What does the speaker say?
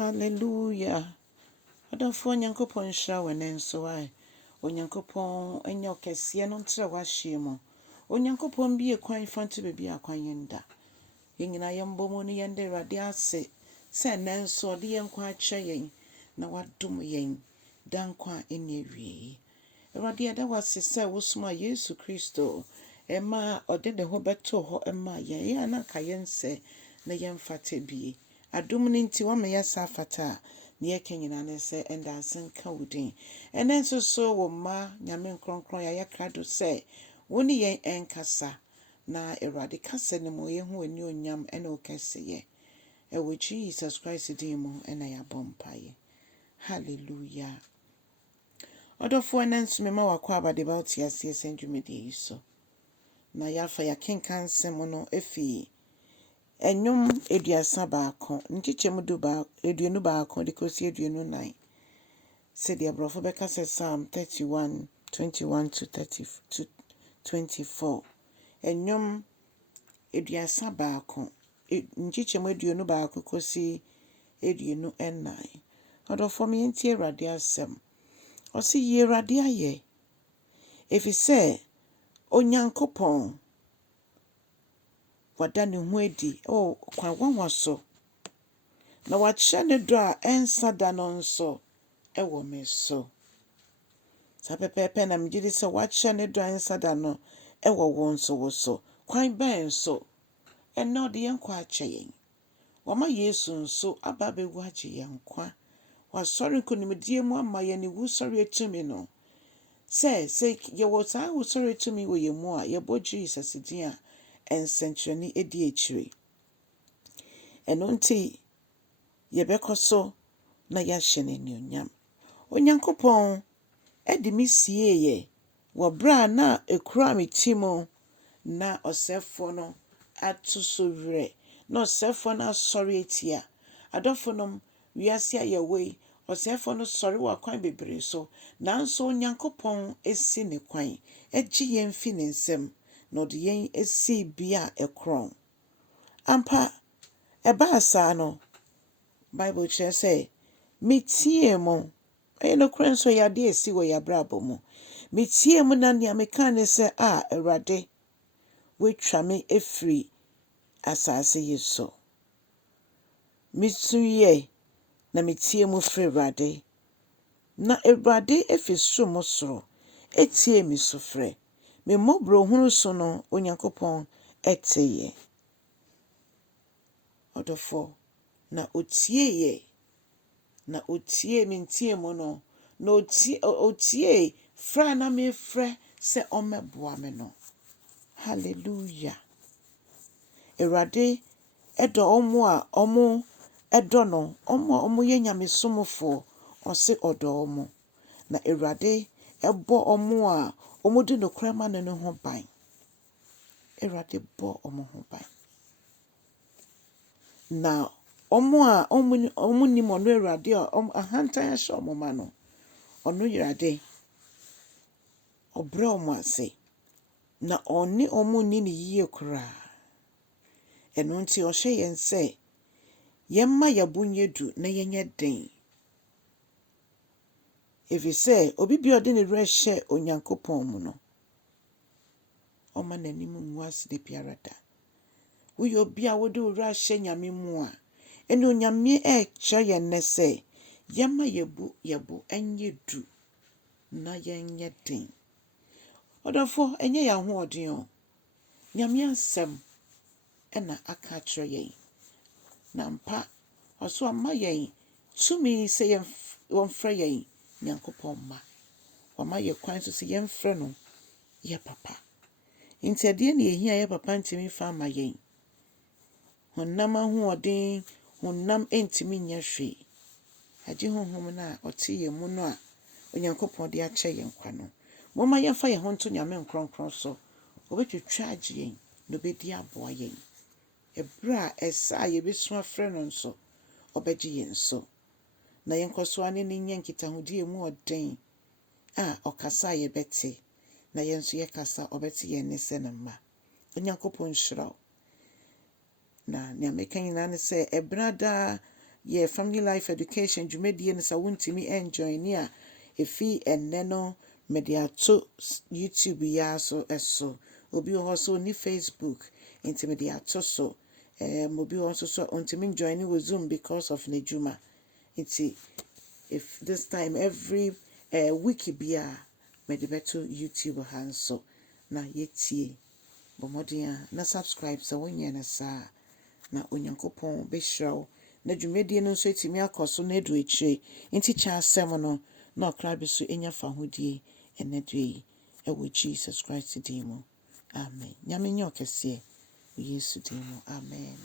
Hallelujah. Adafo Nyankopɔn nhyira w'ane nso ai. Onyankopɔn enya okɛseɛ no ntra w'ahyɛ mu. Onyankopɔn bi ekwan fanto bebi akwan yenda. Yɛnyina yɛmbɔ mu ne yɛnda Awurade ase sɛ nnɛ nso ɔde yɛn nkwa akyɛ yɛn na wadom yɛn da nkwa ɛne awie. Awurade yɛda w'ase sɛ wosoma Yesu Kristo ɛma ɔde ne ho bɛto hɔ ɛma yɛn anaka yɛn sɛ na yɛmfata bie. Adom no nti wama yɛsa fata ne yɛka nyina ne sɛ ɛndaase nka wo din. Ɛnɛ nso so wɔ mma Nyame nkronkron ya yɛka do sɛ wo ne yɛn ɛnkasa na Awurade kasa ne mu yɛhu ani onyam ɛna okɛseyɛ. Ɛwɔ Jesus Christ din mu ɛna yɛabɔ mpaeɛ. Hallelujah. Ɔdɔfoɔ ɛnɛ nso mema wakɔ abade ba wote aseɛ sɛ dwumadie yi so. Na yɛafa yɛkenka nsɛm no ɛfiri Enyum eduasa baako, nchichemu eduonu baako de kosi eduonu nine. Said the abrofo beka said Psalm 31, 21 to 24. Enyum eduasa baako, nchichemu eduonu baako kosi eduonu nine. Odofo me yenti Awurade asɛm. Ɔse yi Awurade ayɛ. Efisɛ Onyankopɔn wada ne ho adi kwan wanwa so na wakyerɛ ne dɔ a ɛnsa da no nso ɛwɔ me so. Sa pɛpɛɛpɛ na megye di sɛ wakyerɛ ne dɔ a ɛnsa da no ɛwɔ wo nso wo so. Kwan bɛn so ɛna ɔde yɛn nkwa akyɛ yɛn. Wama Yesu nso aba abɛwu agye yɛn nkwa. Wasɔre nkonimdie mu ama yɛn ne wusɔre atumi no. Sɛ yɛwɔ saa wusɔre atumi wɔ yɛn mu a yɛbɔ Jesus din a nsɛnkyerɛnne edi akyire. Ɛno nti yɛbɛkɔ so na yɛahyɛ n'anuonyam. Onyankopɔn ɛde me sieyɛ wɔ bere a na ekura me ti mu na ɔsɛfoɔ no ato so werɛ na ɔsɛfoɔ no asɔre atia. Adɔfo nom wiase ayɛwɔ yi ɔsɛfoɔ no sɔre wɔ kwan bebree so nanso Onyankopɔn esi ne kwan ɛgye yɛn fi ne nsam. Na ɔde yɛn esi bia ɛkorɔn. Ampa ɛbaa saa no Bible kyerɛ sɛ metie mu. Ɛyɛ nokora nso yɛ ade esi wɔ yɛabrabɔ mu. Metie mu na nea meka ne sɛ Awurade woatwa me efiri asase yi so. Misu yɛ na metie mu firi Awurade. Na Awurade efi soro mu soro etie me sufrɛ. Me mmɔborɔ hunu so no Onyankopɔn ɛteyɛ. Ɔdɔfo na otie yɛ na otie me ntie mu no na otie fra na me frɛ sɛ ɔmmɛboa me no. Hallelujah. Awurade ɛdɔ ɔmo a ɔmo ɛdɔ no ɔmo a ɔmo yɛ nyamesomfoɔ ɔse ɔdɔ ɔmo. Na Awurade ɛbɔ ɔmo a ɔmo de nokora ma ne ho ban. Awurade bɔ ɔmo ho ban. Na ɔmo a ɔmo nim ɔno Awurade a ahantan ahyɛ ɔmo ma no. Ɔno Awurade ɔbrɛ ɔmo ase. Na ɔne ɔmo ni ne yie koraa. Ɛno nti ɔhyɛ yɛn sɛ yɛmma yɛbo nyɛ du na yɛnyɛ den. Efisɛ obi bi ɔde ne werɛ hyɛ Onyankopɔn mu no ɔma n'anim ngu ase de biara da. Woyɛ obi a wode wo werɛ ahyɛ Nyame mu a ɛne Onyame ɛkyerɛ yɛn nnɛ sɛ yɛmma yɛbo ɛnyɛ du na yɛnyɛ den. Ɔdɔfo ɛnyɛ yɛn ahoɔden o. Nyame asɛm ɛna aka akyerɛ yɛn. Na mpa ɔso ama yɛn tumi sɛ wɔmfrɛ yɛn Nyankopɔn mma. Wama yɛ kwan so sɛ yɛmfrɛ no yɛ papa. Nti ɛdeɛ na yɛhia yɛ papa ntimi fa ama yɛn. Honam ahoɔden, honam ɛntimi nyɛ hwee. Agye honhom no a ɔte yɛn mu no a Onyankopɔn de akyɛ yɛn kwa no. Momma yɛmfa yɛn ho nto Nyame nkronkron so. Obɛtwitwa agye yɛn na obɛdi aboa yɛn. Ɛberɛ a ɛsɛ a yɛbɛsu afrɛ no nso ɔbɛgye yɛn so. Na yɛnkɔsoa ne nyɛ nkitahodie mu ɔden a ɔkasa a yɛbɛte. Na yɛn nso yɛkasa ɔbɛte yɛn ne sɛ ne mma. Onyankopɔn nhyira wo. Na nea meka nyinaa ne sɛ ɛberɛ daa yeah, family life education dwumadie no sa wontimi enjoy ni a efi enne no mediato YouTube ya so eso obi ho so ni Facebook nti mediato so obi ho so ontimi join ni with Zoom because of nejuma nti if this time every week bia medibeto YouTube hanso na yetie bomodia na subscribe so wonye na sa na onyankopɔn bɛhyiraw na dwumadie no nso etimi akɔso na edu ekyire nti cha asɛm no na ɔkra bi so enya fahodie enedue ɛwɔ Jesus Christ din mu amen nyame nyɛ ɔkɛse yesu din mu amen.